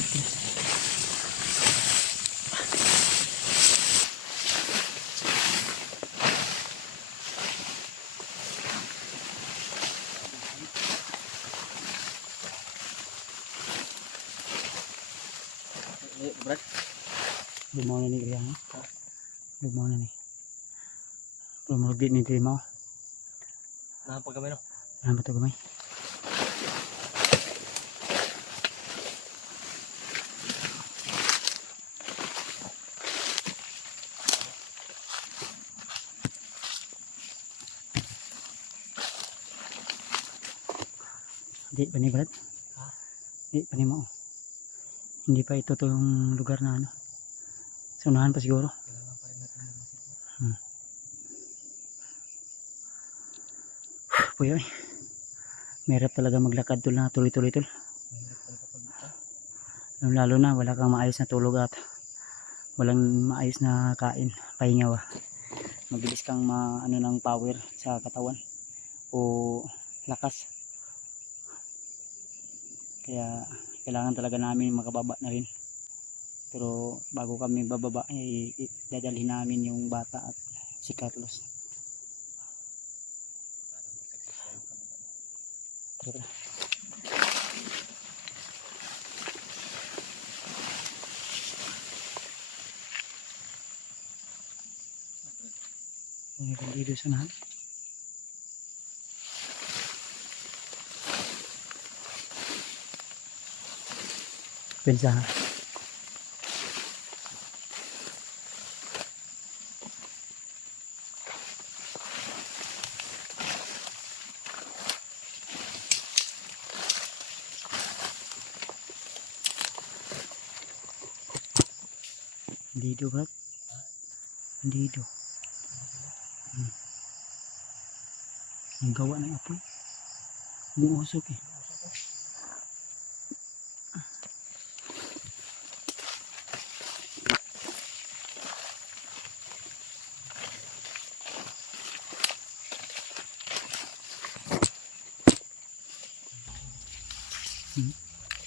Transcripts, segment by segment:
Dito. Brad, Lumaw na ni Kriya. Lumaw na ni. Lumaw din ni Kriya mo. napagkamay no. Ano ba ito gamay? Di pa ni Brad? Ha? Di pa ni mo. Hindi pa ito yung lugar na ano. Sunahan pa siguro. Kailangan pa rin natin lumasin. Puyo eh. Mahirap talaga maglakad tol na tuloy-tuloy tol. Mahirap talaga pagbuka. Lalo na wala kang maayos na tulog at walang maayos na kain, pahinga ba. Mabilis kang ano ng power sa katawan o lakas. Kaya kailangan talaga namin makababa na rin. Pero bago kami bababa dadalhin namin yung bata at si Carlos. Tara, tara. May bandido sa nahan. Pensa ha. Bandido Brad. Bandido. Ang gawa ng apoy. Umuusok eh.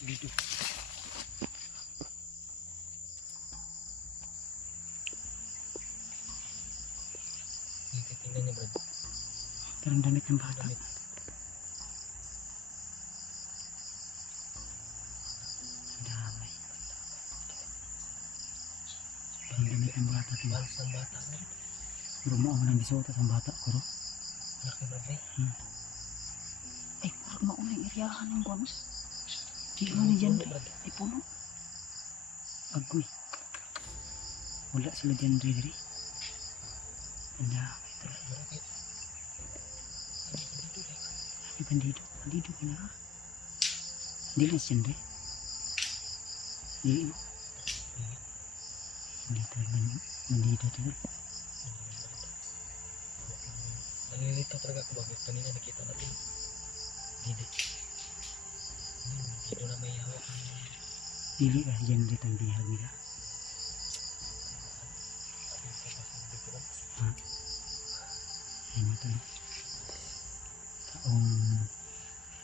Dito. Tingnan niya Brad. Parang damit ng bata. Damit. Ang damay. Parang damit ng bata. Balas ng bata. Rumo ako ng disuotas ang bata ko. Laki Brad eh. Ay, parang mauna yung iriyahan ng buwan. Di mo na dyan. Ay, puno. Agoy. Wala sila dyan, Dre. Ang damay talaga. Ay, bandido. Bandido ka na. Hindi lang siya, Dre. Hindi. Hindi talaga bandido talaga. Nalilito talaga ako bakit kanina nakita natin. Hindi. Dito na may hawak. Dili kasi dyan ulit ang bihag nila. Ha? Ayun ito.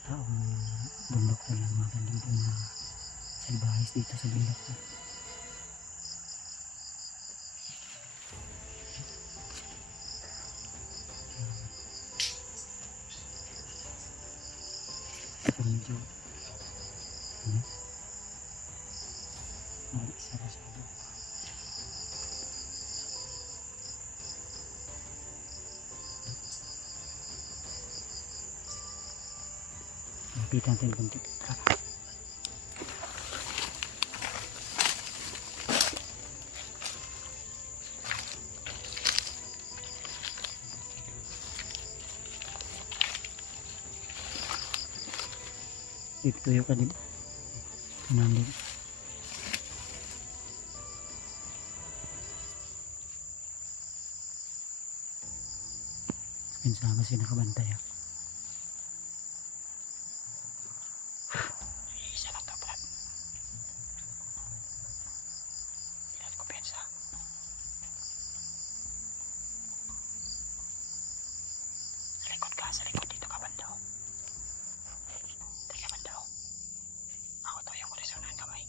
Taong bundok na lang mga bandido na salbahis dito sa bundok na. Ito medyo isa pa sa bundok. Lapitan natin konti. Tara. Tuyo ka din. Nandun. Pinsa kasi nakabantay ah. Isa lang to Brad. Ilan ko pensa. Sa likod dito ka bandaw. Teka bandaw. Ako to yung kurisunan kamay.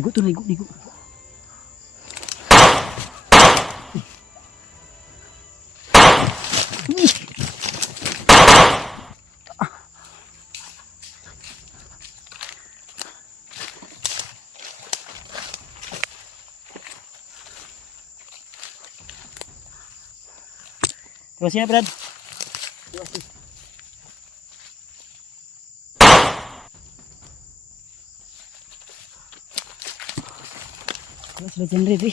Ligo to, ligo, ligo. Terima kasih, Brad. Terima kasih. Sudah jam ready.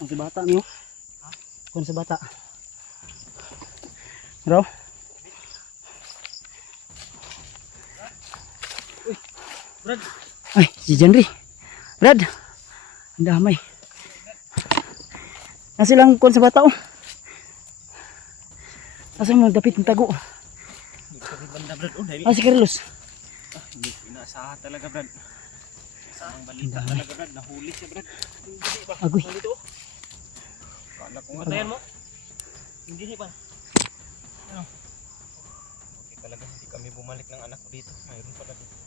Masih bata nih, kung sa bata. Bro. Brad. Ay, si Jenry. Brad. Ang damay. Nasi lang kung sa bata, oh. Nasa mo dapit ng tago. Banda Brad, oh dahil. Ah, si Carlos. Hindi ko inaasahan talaga Brad. Ang balita talaga Brad, nahuli siya Brad. Hindi ba? Agoy. Dito. Kala ko nga mo. Hindi pa. Ano? Okay talaga, hindi kami bumalik ng anak ko dito. Mayroon pala dito.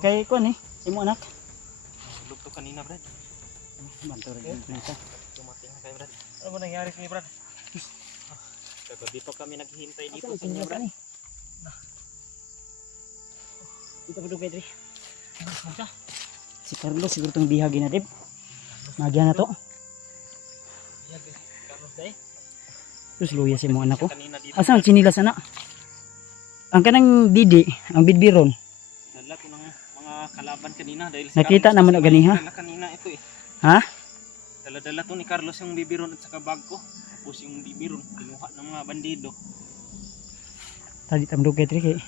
Kay kuan eh, si mo anak. Hulog to kanina Brad. Banto rin yung pinita. Tumating na kayo Brad. Ano ba nangyari sa Brad? Pero dito kami naghihintay dito Ito, sa inyo Brad. Dito pa doon, Pedri. Si Carlos, siguro itong bihagi na, Deb. Nagyan na to. Carlos day. Terus luya si mo anak ko. Kanina dito. Asa ang sinilas na? Ang kanang didi, ang bidbiron. Dala ko ng mga kalaban kanina dahil si Nakita Carlos naman kasi o ganiha? dala kanina ito eh. Ha? Dala-dala to ni Carlos yung bibiron at saka bag ko. Tapos yung bibiron kinuha ng mga bandido. Tadi tamdo kay Tri kay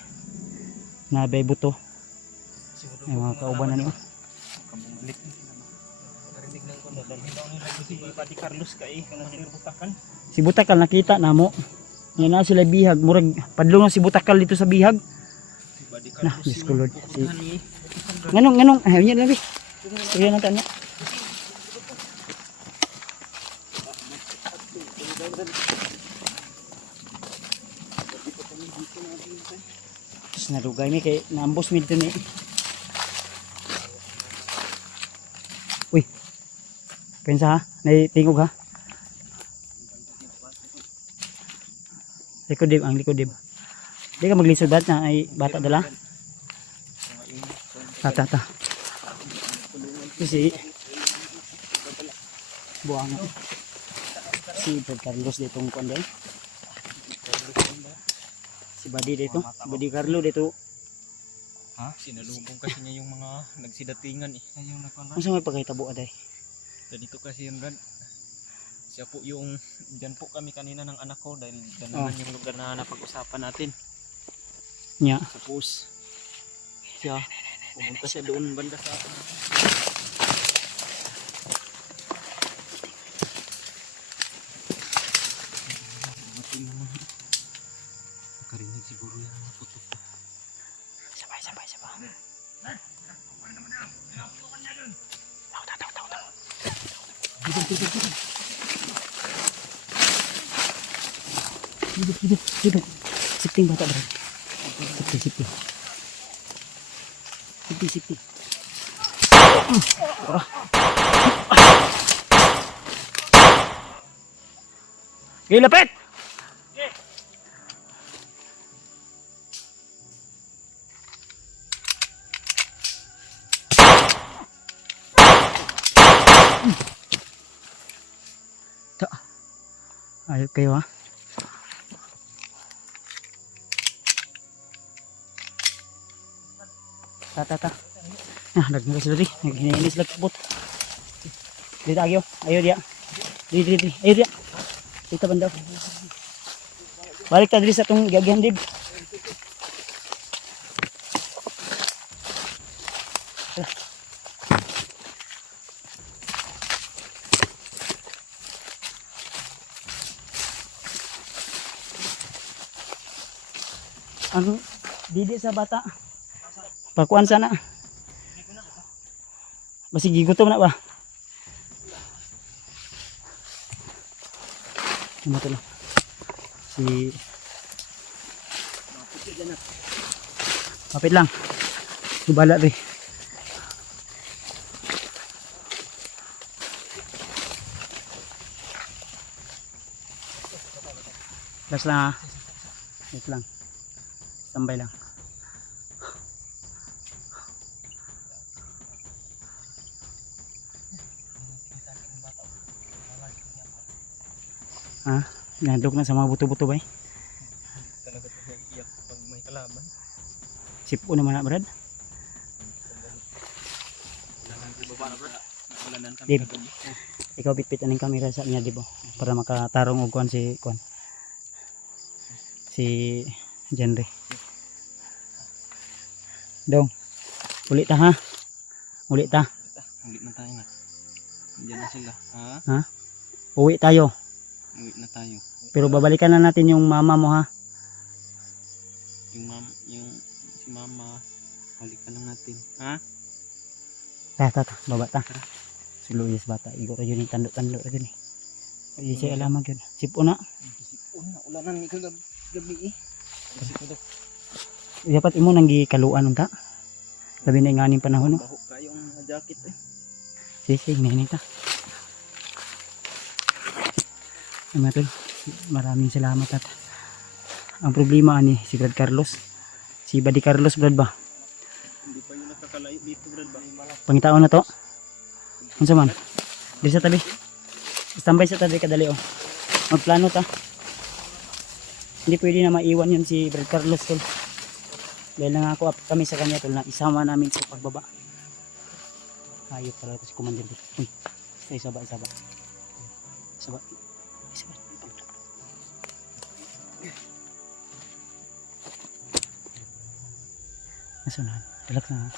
nabay buto. Siguro Ay mga kauban na niyo. kabumalik. Narinig lang ko na dahil daw nila si Pati Carlos kay kanang butakan. Si Butakal nakita namo. Yan na sila bihag, murag padlong na si Butakal dito sa bihag. Si Pati Nah, Carlos Diyos ko, Lord. pupuntahan ni Nganong ayaw niya labi. Kaya na tanya. Terus nadugay mi kay naambos mi dito ni. Uy. Pensa ha? Naitingog ha? Likod dib, ang likod dib. Di ka maglisod bat na ay bata dala. Tata. Si buang si Brad Carlos ditong kuan day. Si Badi dito, si Badi Carlo dito. ha? Sinalubong kasi niya yung mga nagsidatingan eh. Yung nakon Unsa may pagkahitabo aday? Dito kasi yun Brad. Siya po yung dyan po kami kanina ng anak ko dahil dyan naman yung lugar na napag-usapan natin. Nya. Tapos siya pumunta siya doon banda sa nakarinig siguro yan ang putok. Sabay. Duduk. Sipting bata bro. Sipting. Gila pet. Ayo kayo ha. Ta. Nah, nagmula sila di. Naghininis lang kabot. Dito agyo. Ayo dia. Di. Ayo dia. Dito banda. Balik ta diri sa tong gagihan dib. Ang didi sa bata. Pakuan sana. Basi gigutom na ba? Ano to lang? Si Kapit lang. Subala rin. Last lang ha. Wait lang. Standby lang. Ha? Nandok na sa mga buto-buto ba eh? Talaga ito naiiyak pag may kalaban. Sipo naman na Brad. Dib, ikaw bitbit ang kamera sa niya Dib, para makatarong og kuan si Genre. Dong. Uli ta ha. Uli ta. Uwi na tayo na. Diyan na sila. Ha? Ha? Uwi tayo. Uwi na tayo. Pero babalikan na natin yung mama mo ha. Yung si mama. Balikan lang natin. Ha? Ta. Baba ta. Si Luis bata. Igo ra yun yung tando-tando ra yun eh. Hindi siya alamang yun. Sipo na. Sipon na. Ulanan ni kagabi eh. Sipon daw. Dapat imo nang gikaluan unta. Labi na inganing panahon no. Baho kayong jacket eh. Sige, hinihini ta. Tol, maraming salamat at ang problema ani si Brad Carlos. Si Buddy Carlos Brad ba? Hindi pa yun nakakalayo dito Brad ba? Pangitaon na to. Unsa man? Diri sa tabi. Standby sa tabi kadali oh. Magplano ta. Hindi pwede na maiwan yun si Brad Carlos tol. Dahil nangako kami sa kanya tol na isama namin sa pagbaba. Ayop pala ito si Commander. Uy, isaba. Nasunan. Relax na.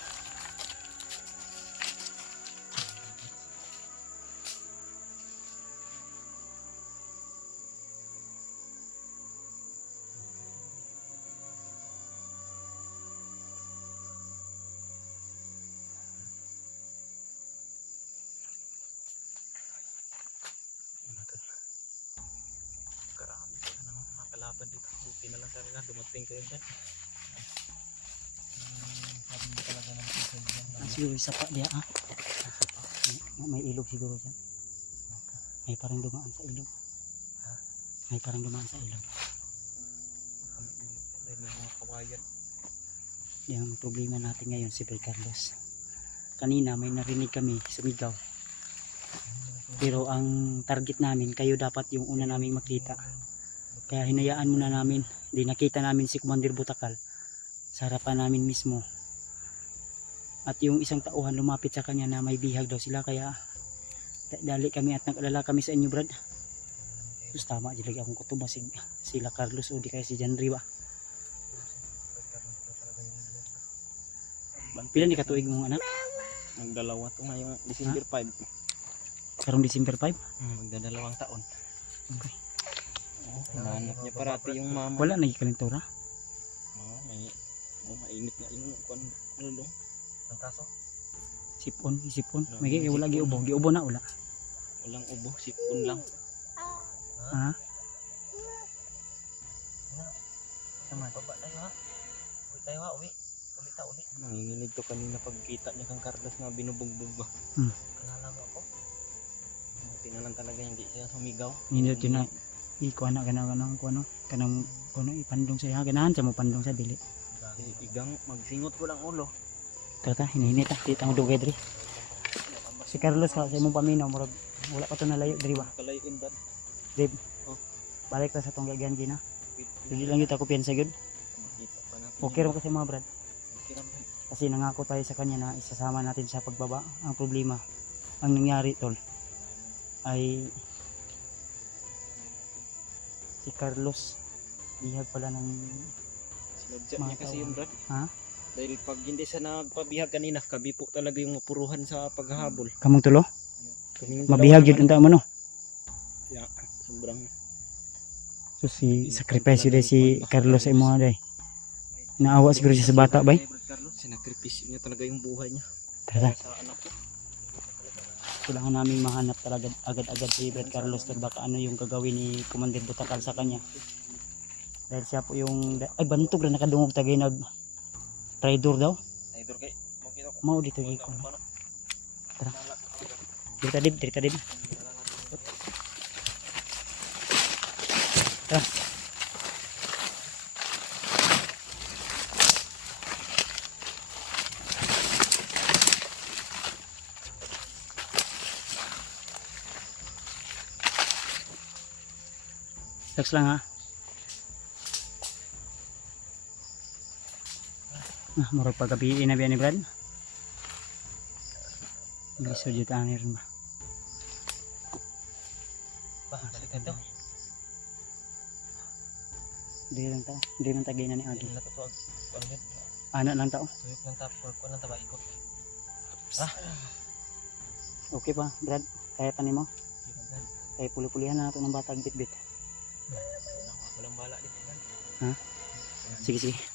Karami sila ng mga kalaban dito. Buti na lang talaga dumating kayo dyan. Sabi mo talaga ng isa dyan. Siguro isa pa diya ah. May ilog siguro dyan. May parang dumaan sa ilog. May parang dumaan sa ilog. Kami ilog dyan. Dahil may mga kawayan. Yung problema natin ngayon si Brad Carlos. Kanina may narinig kami sumigaw. Pero ang target namin, kayo dapat yung una naming makita. Kaya hinayaan muna namin. Hindi nakita namin si Commander Butakal sa harapan namin mismo. At yung isang tauhan lumapit sa kanya na may bihag daw sila. Kaya dali kami at nag-alala kami sa inyo Brad. Tapos tama dyan lagi akong kutuba sila Carlos o di kaya si Janry ba. Pila ni katuig mong anak? Magdalawa to ngayong December 5. Karong December 5? Magdadalawang taon. Okay. Hinahanap niya parati yung mama. Wala nagikalintura? Mainit nga yung ano ang kaso. Sipon. May wala giubo. Giubo na wala. Walang ubo, sipon lang. Ha? Tama. Baba tayo ha. Uwi tayo ha, uwi. Uli. Nanginginig to kanina pagkita niya kang Carlos na binubugbog ba. Kalala mo ako. Buti na lang talaga hindi siya sumigaw. Hindi yun na. Ikuha na kanang ipandong siya. Ganahan siya mo pandong sa dili. Igang magsingot ko lang ulo. Tata, hinihinit ah. Dito ang dugay diri. Si Carlos ha, sa imong paminaw. Murag, wala pa ito nalayo diri ba? Kalayuin ba? Dib, Oh. balik ta sa itong gagyan gina. Hindi lang kita ko piyansa yun. Makita pa natin. Okay rin kasi mga Brad. Okay lang. Kasi nangako tayo sa kanya na isasama natin sa pagbaba. Ang problema, ang nangyari tol, ay si Carlos bihag pala ng Sinadya mga niya kasi tao. yun Brad. Ha? Dahil pag hindi siya nagpabihag kanina, kabipo talaga yung mapuruhan sa paghahabol. Kamong tulo? Kaming Mabihag dalawa yun unta mo no? Yeah, sobrang So si sacrifice yun si Carlos sa imo day. Naawa siguro siya sa bata bay. Sinakripisyo niya talaga yung buhay niya Tara, sa anak ko. kailangan namin mahanap talaga agad-agad si Brad Carlos tol, baka ano yung gagawin ni Commander Butakal sa kanya. Dahil siya po yung ay bantog ra nakadungog tagay nag traitor daw. Idol kay mo kita ko. Mao dito gyud ko. Tara. Dito dib, dito dib. Tara. Relax lang ha. Murag paggabi na biya ni Brad. Lisod yun ang rin ba? Balik dito. Hindi lang tao. Hindi lang tagay na ni Agi. Dili na to tuwag. Kuan Anak lang tao. tuyok ng tapol ko lang taba ikot. Okay pa Brad? Kaya pa nimo? Kinagdan. Kaya puli-pulihan na nato ng batag bit-bit. Walang bala dito. Ha? Sige sige.